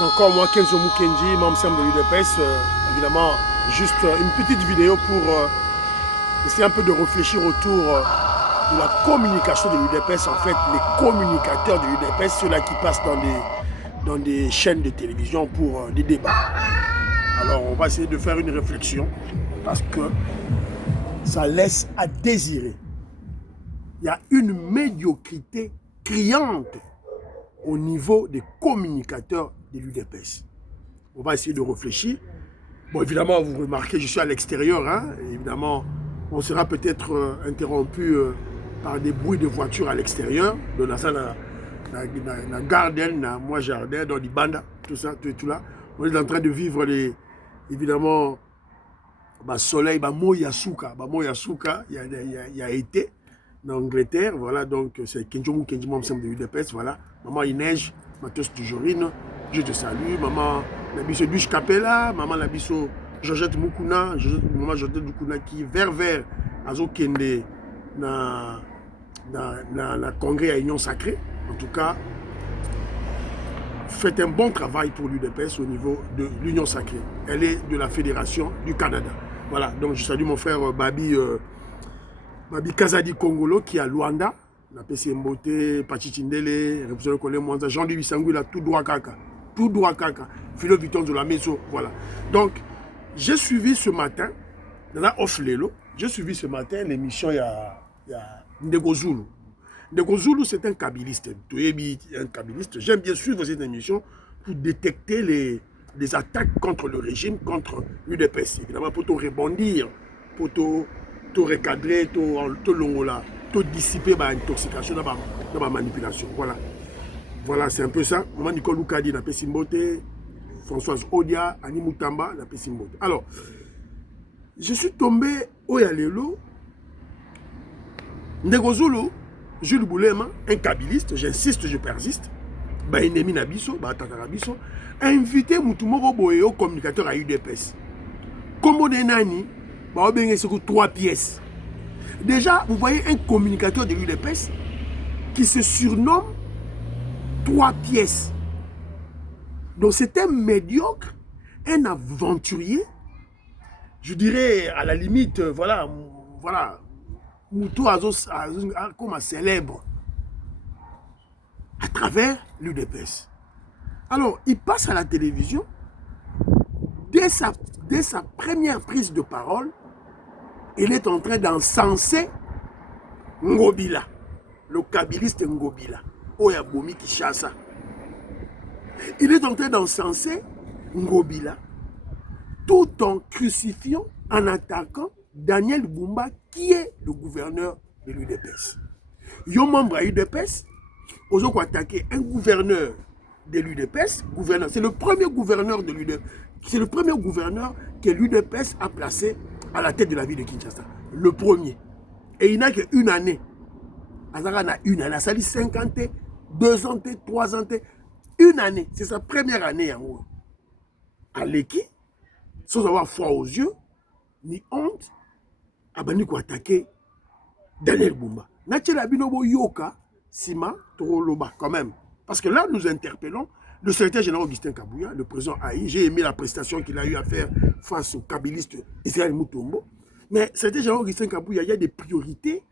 C'est encore moi, Kenzo Mukenji, membre de l'UDPS. Évidemment, juste une petite vidéo pour essayer un peu de réfléchir autour de la communication de l'UDPS. En fait, les communicateurs de l'UDPS, ceux-là qui passent dans des chaînes de télévision pour des débats. Alors, on va essayer de faire une réflexion parce que ça laisse à désirer. Il y a une médiocrité criante au niveau des communicateurs de l'UDPS. On va essayer de réfléchir. Bon, évidemment, vous remarquez, je suis à l'extérieur. Hein? Évidemment, on sera peut-être interrompu par des bruits de voitures à l'extérieur. Donc, dans garden, dans moi jardin, dans les bandes, tout ça, tout là. On est en train de vivre évidemment, soleil, Moyasuka, il y a été en Angleterre, voilà, donc c'est Kenjo Mukenji, membre de l'UDPS, voilà. Maman, il neige, Matos Tujorine, je te salue, maman, la biso Dush Capella, maman, la biso Georgette Mukuna, maman Georgette Mukuna qui vers Azo Kende, na congrès à Union Sacrée. En tout cas, faites un bon travail pour l'UDPS au niveau de l'Union Sacrée. Elle est de la Fédération du Canada. Voilà, donc je salue mon frère Babi Kazadi Kongolo qui est à Luanda, la PC Mbote, Pachichindele, représentant Jean-Louis Sangula, tout droit kaka, Philo Vuitton de la maison, voilà. Donc, j'ai suivi ce matin, dans la off Lelo, j'ai suivi ce matin l'émission, il y a Ndego Zulu. Ndego Zulu, c'est un kabiliste, j'aime bien suivre cette émission pour détecter les attaques contre le régime, contre l'UDPS, évidemment, pour tout rebondir, pour tout recadrer, tout longola, tout dissiper l'intoxication dans la manipulation. Voilà. Voilà, c'est un peu ça. Maman Nicole Loukadi, la Pessimbote, Françoise Odia, Annie Moutamba, la Pessimbote. Alors, je suis tombé au Yalelo, Ndego Zulu, Jules Boulema, un kabiliste, j'insiste, je persiste, ennemi Nabiso, Tatarabiso, a invité Moutoumoro Boyeo, communicateur à UDPS. Comme Nani, c'est 3 pièces. Déjà, vous voyez un communicateur de l'UDPS qui se surnomme 3 pièces. Donc c'est un médiocre, un aventurier, je dirais à la limite, voilà, Moutou comme un célèbre à travers l'UDPS. Alors, il passe à la télévision, dès sa première prise de parole, il est en train d'encenser Ngobila, le kabiliste Ngobila, Oyabomi Kishasa. Il est en train d'encenser Ngobila tout en crucifiant, en attaquant Daniel Bumba, qui est le gouverneur de l'UDPS. Yo membre à l'UDPS, ils ont attaqué un gouverneur de l'UDPS, c'est le premier gouverneur de l'UDPS, c'est le premier gouverneur que l'UDPS a placé à la tête de la ville de Kinshasa. Le premier. Et il n'a qu'une année. Azara n'a une année. Ça dit 50 ans, 2 ans, 3 ans, une année. C'est sa première année en haut. À l'équipe, sans avoir froid aux yeux, ni honte, Abani ko attaquer Daniel Bumba. Natchela Binobo Yoka, Sima, Toroloba, quand même. Parce que là, nous interpellons le secrétaire général Augustin Kabouya, le président Haï. J'ai aimé la prestation qu'il a eu à faire face au kabiliste Israël Moutombo. Mais le secrétaire général Augustin Kabouya, il y a des priorités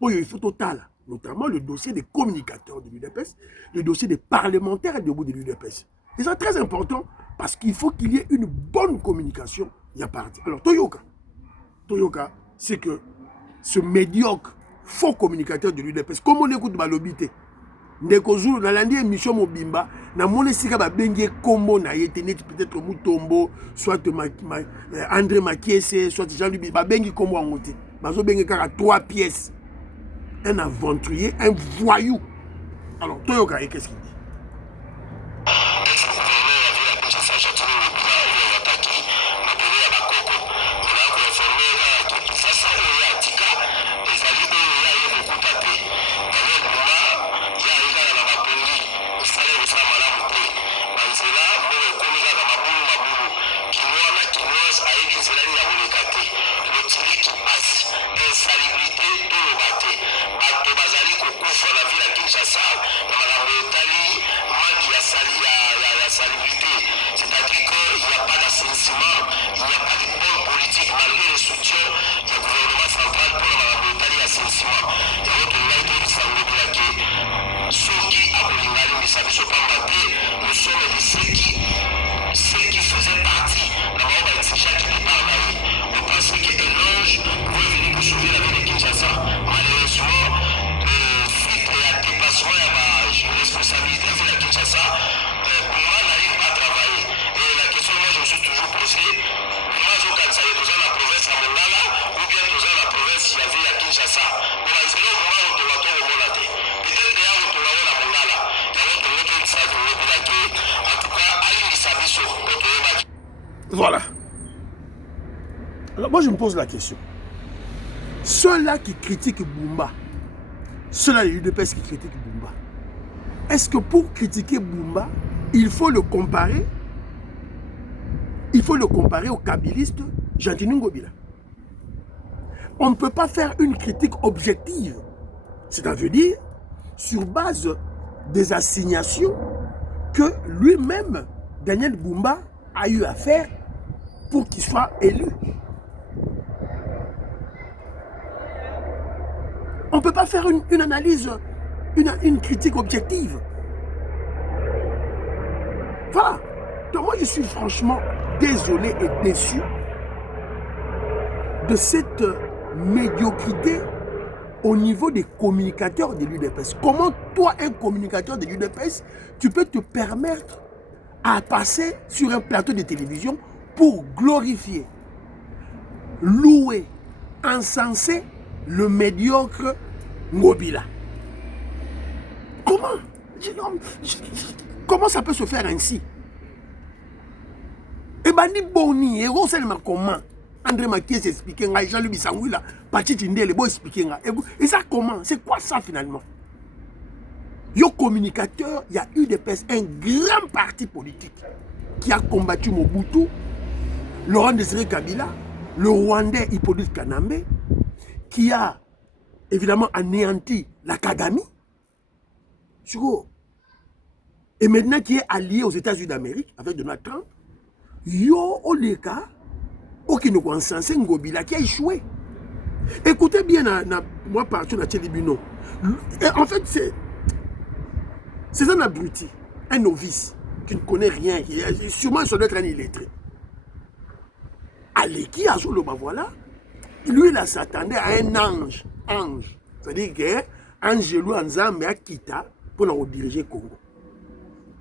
où il faut total. Notamment le dossier des communicateurs de l'UDPS, le dossier des parlementaires de l'UDPS. C'est ça très important parce qu'il faut qu'il y ait une bonne communication. Il y a parti. Alors, Toyoka, c'est que ce médiocre faux communicateur de l'UDPS, comme on écoute Balobité, Ndeko Zulu, dans l'année émission Mobimba, na mon esika ba bengie kombo na yete net peut-être Moutombo, soit André Makiese, soit Jean-Louis ba bengie kombo en moté. Bazo bengie kaka 3 pièces. Un aventurier, un voyou. Alors, Toyoka, qu'est-ce qu'il dit? Insalubrité, tout le matin. Bato bazali kokufa la ville à Kinshasa, dans la montagne. structure du gouvernement central pour la Bretagne à Saint-Simon. Il y a autre ligne qui s'en est qui ceux qui a Bolingari, mais ça ne sont pas battus, nous sommes de ceux qui faisaient partie de la Maroc qui n'est pas en Aïe. On pensait que Eloge pouvait venir pour sauver la ville de Kinshasa. Malheureusement, suite à dépassement et à la responsabilité de la Kinshasa, Bouma n'arrive pas à travailler. Et la question que moi je me suis toujours posée, Bouma Zokansa est dans la province à Mongala ou bien dans la province il y avait à Kinshasa. On va essayer de voir au Toronto au Monate. Peut-être qu'il y a au Toronto à Mongala. Il y a au Toronto qui s'est fait en tout cas, Aïe Sabiso, au Toronto. Voilà. Alors moi je me pose la question. Ceux-là qui critiquent Bumba, ceux-là les UDPS qui critiquent Bumba, est-ce que pour critiquer Bumba, il faut le comparer? Il faut le comparer au kabiliste Jean-Denis Ngobila. On ne peut pas faire une critique objective. C'est-à-dire sur base des assignations que lui-même, Daniel Bumba, a eu à faire pour qu'il soit élu. On ne peut pas faire une analyse, une critique objective. Voilà. Donc moi, je suis franchement désolé et déçu de cette médiocrité au niveau des communicateurs de l'UDPS. Comment toi, un communicateur de l'UDPS, tu peux te permettre à passer sur un plateau de télévision pour glorifier, louer, encenser le médiocre Ngobila? Comment ça peut se faire ainsi? Et ben ni boni, et vous savez comment André Makié s'expliquer, Jean-Louis Bissangouila, Pachi Tindé, les beaux expliquer. Et ça comment? C'est quoi ça finalement? Yo communicateur, il y a eu un grand parti politique qui a combattu Mobutu, Laurent Désiré Kabila, le Rwandais Hippolyte Kanambe, qui a évidemment anéanti la Kagame, et maintenant qui est allié aux États-Unis d'Amérique avec Donald Trump. Yo Oleka, aucun consensé Ngobila qui a échoué. Écoutez bien, moi partout dans Télébino. En fait, c'est un abruti, un novice qui ne connaît rien, qui sûrement ça doit être un illettré. Aleki Azoloba, voilà. Lui, il s'attendait à un ange. C'est-à-dire qu'Angelo Anzambe a quitté pour nous diriger le Congo.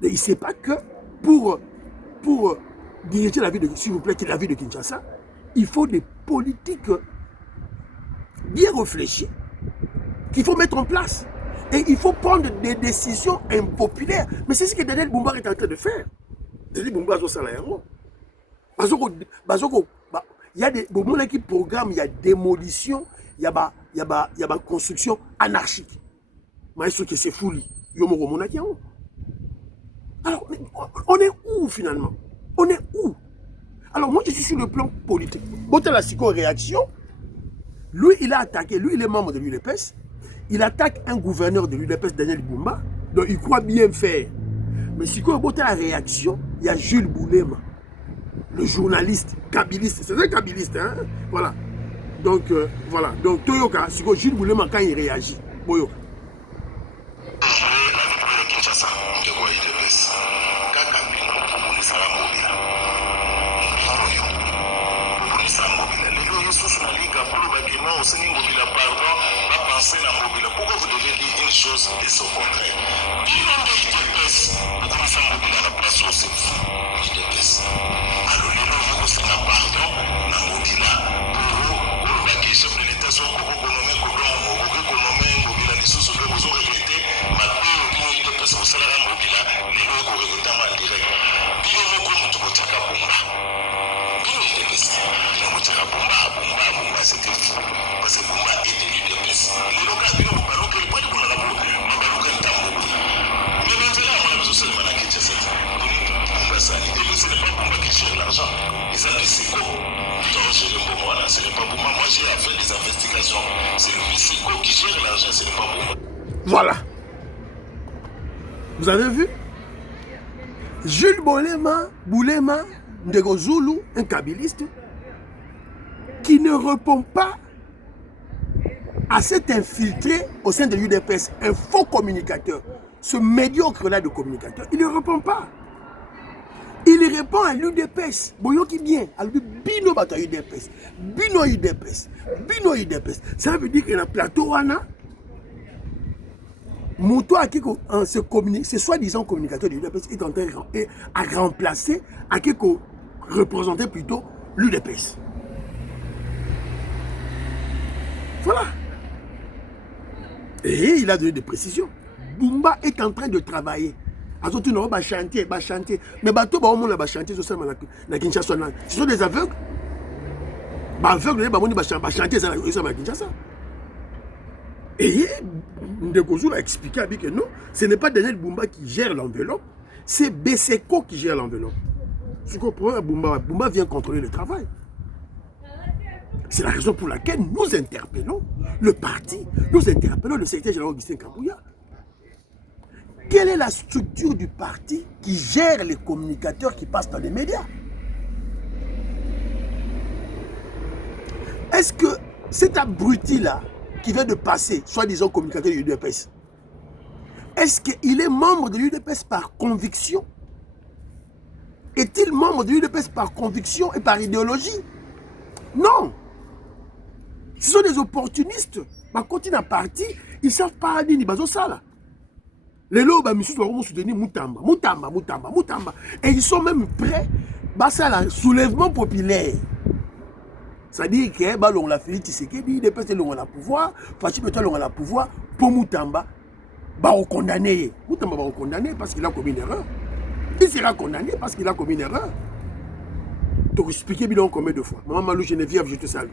Et il ne sait pas que pour diriger la vie de, s'il vous plaît, la vie de Kinshasa, il faut des politiques bien réfléchies qu'il faut mettre en place. Et il faut prendre des décisions impopulaires. Mais c'est ce que Daniel Bumba est en train de faire. Daniel Bumba est au salaire. Il y a des moments qui programment, il y a démolition, il y a construction anarchique. Mais ce que c'est fou, alors, on est où finalement? On est où? Alors moi je suis sur le plan politique. Botala Siko réaction, lui il a attaqué, lui il est membre de l'UDPS, il attaque un gouverneur de l'UDPS, Daniel Bumba, donc il croit bien faire. Mais Siko Botala réaction, il y a Jules Boulema, le journaliste, kabiliste, c'est un kabiliste, hein? Voilà. Donc voilà, donc Toyoka, Siko Jules Boulema quand il réagit, Boyoka. Pourquoi vous devez dire une chose et son contraire? Bilan de l'UDPS, pourquoi ça mobile à la place où c'est vous, l'UDPS? Alors, les gens vous savez pardon, na mobile pour la question de l'État, sur le économique, mobile, les sous que vous avez regretté, malgré l'UDPS, vous savez la mobile, les gens vous regrettent mal direct. Bilan de vous, vous avez un Bumba. Bilan de l'UDPS, vous avez un Bumba, c'était fou. Parce que Bumba est de l'UDPS. Les locaux, bilan de Baloka, il n'y a pas de bon rapport. Mais Baloka est un Bumba. Mais maintenant, on a besoin de se demander qui c'est ça. Bumba, ça. Et ce n'est pas Bumba qui gère l'argent. Ils ont dit Siko. Nous avons géré Bumba. Ce n'est pas Bumba. Moi, j'ai fait des investigations. C'est le Siko qui gère l'argent, ce n'est pas Bumba. Voilà. Vous avez vu? Jules Boulema, Ndego Zulu, un kabiliste, qui ne répond pas à cet infiltré au sein de l'UDPS, un faux communicateur, ce médiocre-là de communicateur, il ne répond pas. Il répond à l'UDPS. Boyo qui vient, à Bino Bato UDPS, Bino UDPS, Bino UDPS. Ça veut dire que dans le plateau, Mouto a ce soi-disant communicateur de l'UDPS est en train de remplacer, à représenter plutôt l'UDPS. Voilà. Et il a donné des précisions. Bumba est en train de travailler. Chantier. Mais bateau, chantier, ce sont des aveugles. Aveugles, chantier, ça Kinshasa. Et Ndekozou a expliqué à lui que non, ce n'est pas Daniel Bumba qui gère l'enveloppe, c'est Beseko qui gère l'enveloppe. Ce qu'on comprend, Bumba vient contrôler le travail. C'est la raison pour laquelle nous interpellons le parti, nous interpellons le secrétaire général Augustin Kabouya. Quelle est la structure du parti qui gère les communicateurs qui passent dans les médias? Est-ce que cet abruti-là qui vient de passer, soi-disant communicateur de l'UDPS, est-ce qu'il est membre de l'UDPS par conviction? Est-il membre de l'UDPS par conviction et par idéologie? Non. Ce sont des opportunistes. Quand ils sont partis, ils ne savent pas dire ni bazo ça là. Les lots, ils vont soutenir Moutamba. Et ils sont même prêts à un soulèvement populaire. C'est-à-dire que l'on l'a fait, Tshisekedi, l'UDPS l'on a le pouvoir, Fachi Beto l'on a le pouvoir, pour Moutamba, on condamné. Moutamba va condamner parce qu'il a commis une erreur. Il sera condamné parce qu'il a commis une erreur. Donc expliquez bien combien de fois. Maman Malou Geneviève, je te salue.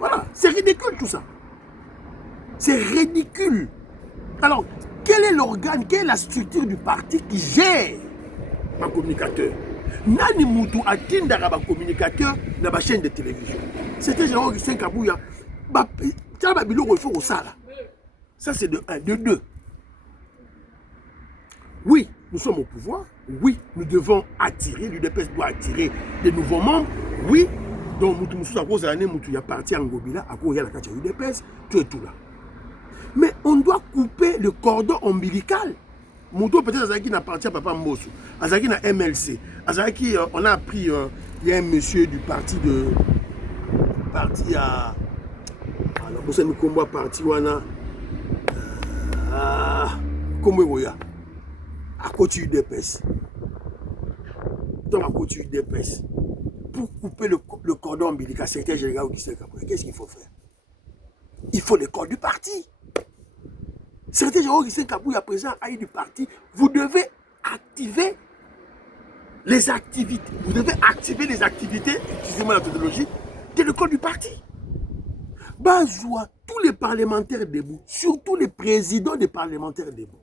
Voilà, c'est ridicule tout ça. C'est ridicule. Alors, quel est l'organe, quelle est la structure du parti qui gère un communicateur? Nani Moutou a tindara un communicateur dans la chaîne de télévision. C'était Jean Augustin Kabouya. Ça, c'est de 1, de 2. Oui, nous sommes au pouvoir. Oui, nous devons attirer, l'UDPS doit attirer des nouveaux membres. Oui, donc Moutou Moussou, à cause de l'année, Moutou, il y a parti en Gobila, à cause de la carte UDPS, tout et tout là. Mais on doit couper le cordon ombilical. Moutou, peut-être, Azaki n'appartient à Papa Mbossou. Azaki n'a MLC. Azaki, on a appris, il y a un monsieur du parti de. Parti à. Alors, pour ça, nous combat parti, wana. Comme Ewoya. À côté UDPS. Dans la côté UDPS. Pour couper le cordon ombilical, secrétaire général Augustin Kabouya, qu'est-ce qu'il faut faire? Il faut le corps du parti. Secrétaire général Augustin Kabouya, président du parti, vous devez activer les activités. Vous devez activer les activités, excusez-moi la technologie, de l'école du parti. Bazoua, tous les parlementaires debout, surtout les présidents des parlementaires debout,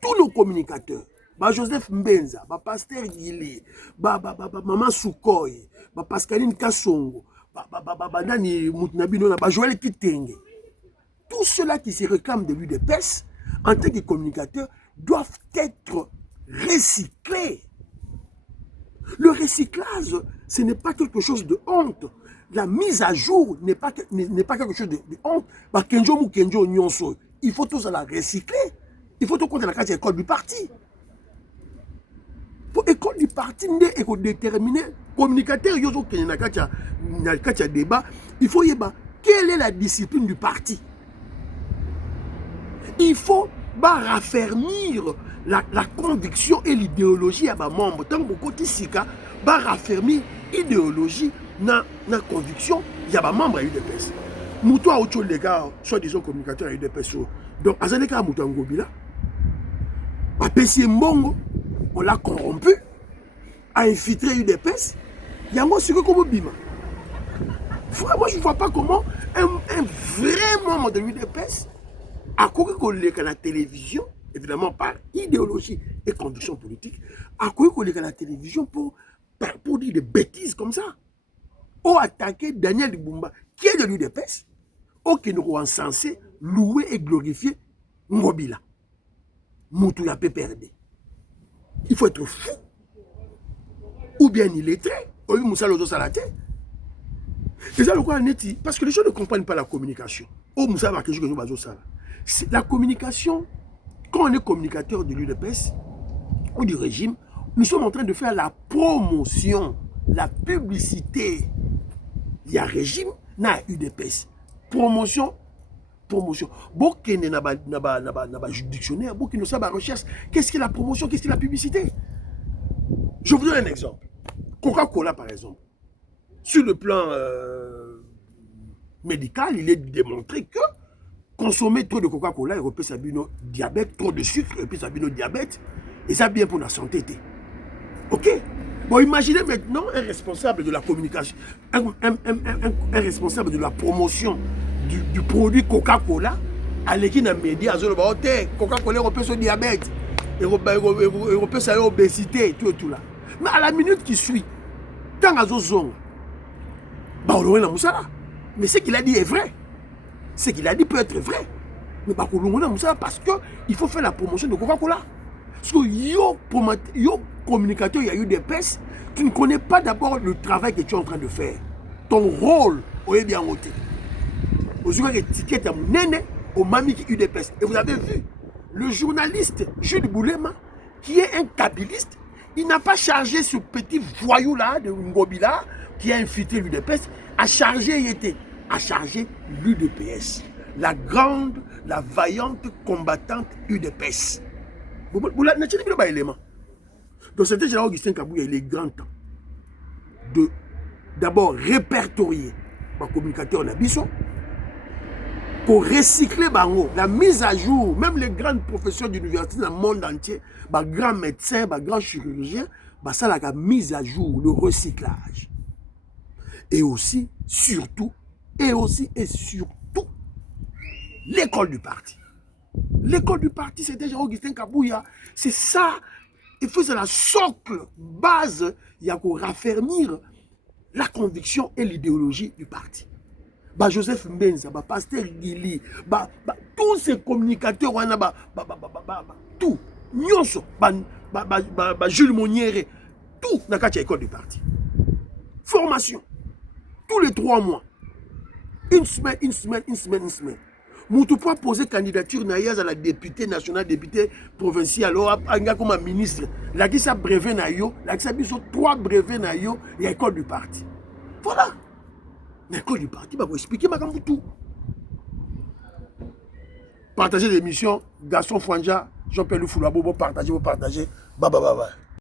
tous nos communicateurs, Joseph Mbenza, Pasteur Guilé, Maman Soukoy, Pascaline Kassongo, Nani Moutnabino, Joël Kitenge. Tous ceux-là qui se réclament de l'UDPS, en tant que communicateurs, doivent être recyclés. Le recyclage, ce n'est pas quelque chose de honte. La mise à jour n'est pas quelque chose de honte. Il faut tous la recycler. Il faut tout compter la carte de l'école du parti. Pour l'école du parti, il faut déterminer, communicateur, il y a débat, il faut y avoir quelle est la discipline du parti. Il faut raffermir la conviction et l'idéologie à mes membres. Tant que vous raffermir l'idéologie, la conviction, il y a des membres à l'UDPS. Moutou a autre les gars, soit disons communicateurs à l'UDPS. Donc, à Zaleka Moutou Ngobila, à Pessie Mbongo, on l'a corrompu, a infiltré l'UDPS, il y a un secret comme Bima. Moi, je ne vois pas comment un vrai membre de l'UDPS a couru à la télévision, évidemment par idéologie et conviction politique, a couru à la télévision pour dire des bêtises comme ça. Ou attaquer Daniel Bumba, qui est de l'UDPS, ou qui nous a censé louer et glorifier Ngobila. Moutou la PPRD. Il faut être fou. Ou bien illettré, ou Moussa Lozo Salaté. Et ça, le quoi, parce que les gens ne comprennent pas la communication. Oh, vous savez, la communication, quand on est communicateur de l'UDPS ou du régime, nous sommes en train de faire la promotion, la publicité. Il y a régime, il y a UDPS. Promotion. Beaucoup de dictionnaire, beaucoup de recherche. Qu'est-ce que la promotion, qu'est-ce que la publicité? Je vous donne un exemple. Coca-Cola, par exemple. Sur le plan médical, il est démontré que consommer trop de Coca-Cola, il repère sa diabète, trop de sucre, il repère sa diabète, et ça bien pour la santé. Ok? Bon, imaginez maintenant un responsable de la communication, un responsable de la promotion du produit Coca-Cola, à l'équipe des médias, Coca-Cola repère son diabète, il repère sa obésité, tout là. Mais à la minute qui suit, quand à zone, mais ce qu'il a dit est vrai. Ce qu'il a dit peut être vrai. Mais parce qu'il faut faire la promotion de Coca-Cola. Parce que yo communicateur, il y a eu des pestes, tu ne connais pas d'abord le travail que tu es en train de faire. Ton rôle, est bien ôté. Vous avez étiquette à mon néné, au mami qui a eu des pestes. Et vous avez vu, le journaliste Jules Boulema, qui est un kabiliste, il n'a pas chargé ce petit voyou-là, de Ngobila, qui a infiltré l'UDPS, à charger l'UDPS. La grande, la vaillante combattante UDPS. Donc c'était général Augustin Kabouya, il est grand temps de d'abord répertorier les communicateurs Nabiso pour recycler la mise à jour, même les grandes professeurs d'université dans le monde entier, les grands médecins, les grands chirurgiens, ça la mise à jour, le recyclage. Et aussi, surtout, l'école du parti. L'école du parti, c'était Jean-Augustin Kabouya. C'est ça. Il faut c'est la socle, base, il y a pour raffermir la conviction et l'idéologie du parti. Joseph Mbenza, Pasteur Guili, tous ces communicateurs, tout, Nyonso, Jules Moniere, tout dans l'école du parti. Formation, tous les 3 mois, une semaine. Moutou peut poser candidature à la députée nationale, députée provinciale, comme ministre. La qui ça brevet na yo, la qui ça biso 3 brevets na yo, il y a l'école du parti. Voilà. L'école du parti, va vous expliquer ma tout. Partagez l'émission, Gaston Fouanja, Jean-Pierre Foulouabo, partagez. Bye.